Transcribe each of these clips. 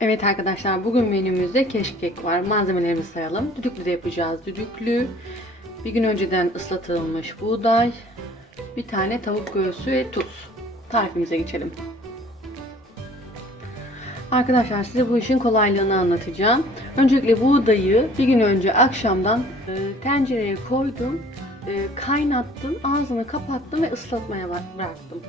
Evet arkadaşlar bugün menümüzde keşkek var. Malzemelerimizi sayalım. Düdüklü de yapacağız. Düdüklü, bir gün önceden ıslatılmış buğday, bir tane tavuk göğsü ve tuz. Tarifimize geçelim. Arkadaşlar size bu işin kolaylığını anlatacağım. Öncelikle buğdayı bir gün önce akşamdan e, tencereye koydum, e, kaynattım, ağzını kapattım ve ıslatmaya bıra- bıraktım.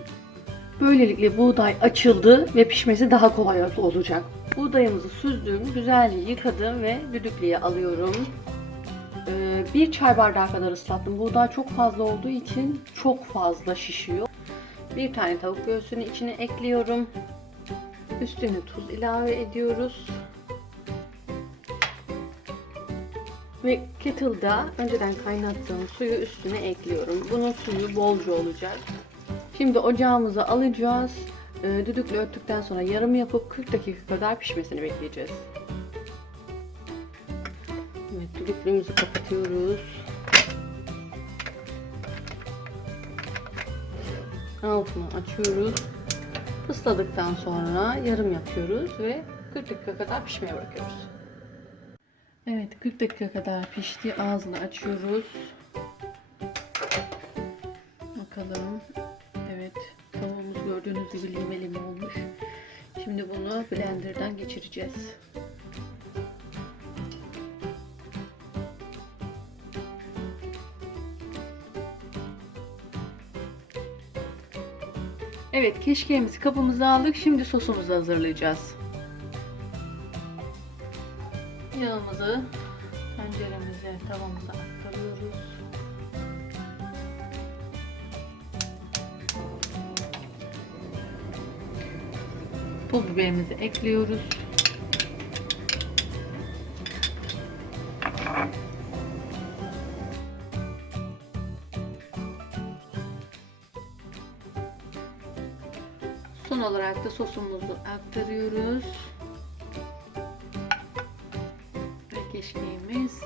Böylelikle buğday açıldı ve pişmesi daha kolay olacak. Buğdayımızı süzdüm, güzelce yıkadım ve düdüklüye alıyorum. Ee, bir çay bardağı kadar ıslattım. Buğday çok fazla olduğu için çok fazla şişiyor. Bir tane tavuk göğsünü içine ekliyorum. Üstüne tuz ilave ediyoruz. Ve kettle'da önceden kaynattığım suyu üstüne ekliyorum. Bunun suyu bolca olacak. Şimdi ocağımıza alacağız. Ee, düdüklü öttükten sonra yarım yapıp 40 dakika kadar pişmesini bekleyeceğiz. Evet, düdüklüğümüzü kapatıyoruz. Altını açıyoruz. Isladıktan sonra yarım yapıyoruz ve 40 dakika kadar pişmeye bırakıyoruz. Evet 40 dakika kadar pişti. Ağzını açıyoruz. Bakalım. Evet tavuğumuz gördüğünüz gibi lime lime olmuş. Şimdi bunu blenderdan geçireceğiz. Evet keşkeğimizi kabımıza aldık. Şimdi sosumuzu hazırlayacağız. Yağımızı tenceremize, tavamıza aktarıyoruz. Pul biberimizi ekliyoruz. Son olarak da sosumuzu aktarıyoruz. Ve keşkeğimiz